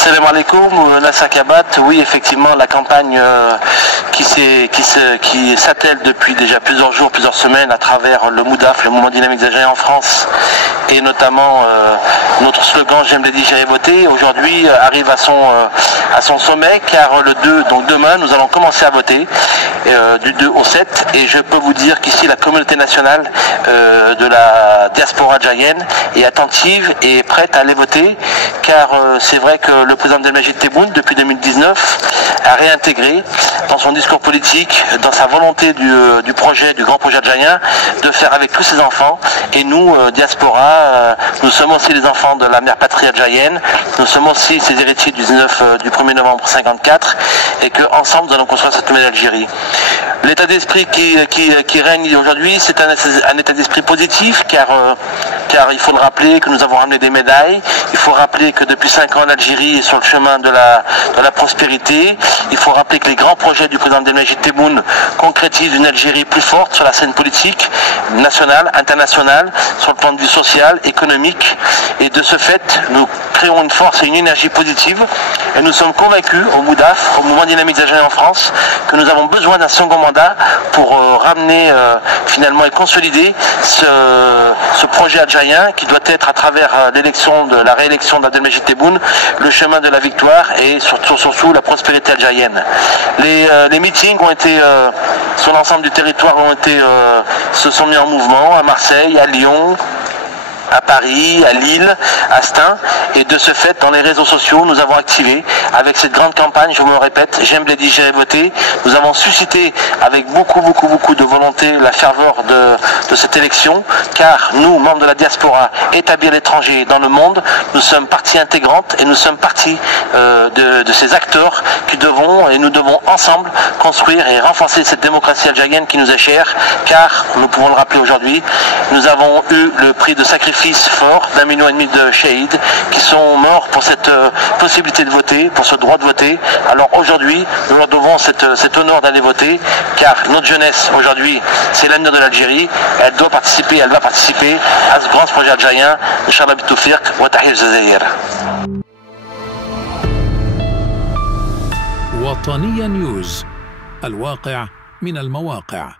Salam alaikum, Nasser Kabat. Oui, effectivement, la campagne qui s'attelle depuis déjà plusieurs jours, plusieurs semaines à travers le MOUDAF, le Mouvement Dynamique Algérien en France, et notamment notre slogan J'aime les j'irai voter, aujourd'hui arrive à son sommet, car le 2, donc demain, nous allons commencer à voter du 2 au 7, et je peux vous dire qu'ici la communauté nationale de la diaspora algérienne est attentive et prête à aller voter, car c'est vrai que le président Abdelmajid Tebboune, depuis 2019, a réintégré dans son discours politique, dans sa volonté du grand projet algérien, de faire avec tous ses enfants. Et nous, diaspora, nous sommes aussi les enfants de la mère patrie algérienne, nous sommes aussi ses héritiers du 1er novembre 54, et qu'ensemble nous allons construire cette nouvelle Algérie. L'état d'esprit qui règne aujourd'hui, c'est un état d'esprit positif, car il faut le rappeler que nous avons ramené des médailles, il faut rappeler que depuis 5 ans l'Algérie est sur le chemin de la prospérité, il faut rappeler que les grands projets du président Abdelmajid Tebboune concrétisent une Algérie plus forte sur la scène politique, nationale, internationale, sur le plan de vue social, économique, et de ce fait nous créons une force et une énergie positive, et nous sommes convaincus au MOUDAF, au Mouvement Dynamique Algérien en France, que nous avons besoin d'un second mandat pour ramener finalement et consolider ce projet algérien qui doit être à travers la réélection d'Abdelmajid Tebboune le chemin de la victoire et surtout la prospérité algérienne. Les meetings ont été sur l'ensemble du territoire se sont mis en mouvement à Marseille, à Lyon, à Paris, à Lille, à Stein, et de ce fait, dans les réseaux sociaux, nous avons activé, avec cette grande campagne, je me répète, J'aime les j'irai voter, nous avons suscité avec beaucoup de volonté la ferveur de cette élection, car nous, membres de la diaspora, établis à l'étranger dans le monde, nous sommes partie intégrante et nous sommes partie de ces acteurs nous devons ensemble construire et renforcer cette démocratie algérienne qui nous est chère, car, nous pouvons le rappeler aujourd'hui, nous avons eu le prix de sacrifice fort d'1,5 million de shahids qui sont morts pour cette possibilité de voter, pour ce droit de voter. Alors aujourd'hui, nous leur devons cet honneur d'aller voter, car notre jeunesse aujourd'hui, c'est l'avenir de l'Algérie, elle doit participer, elle va participer à ce grand projet algérien. Inch'Allah bitoufiq wa tahiyya al-Jazair. وطنية نيوز، الواقع من المواقع.